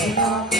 Hey,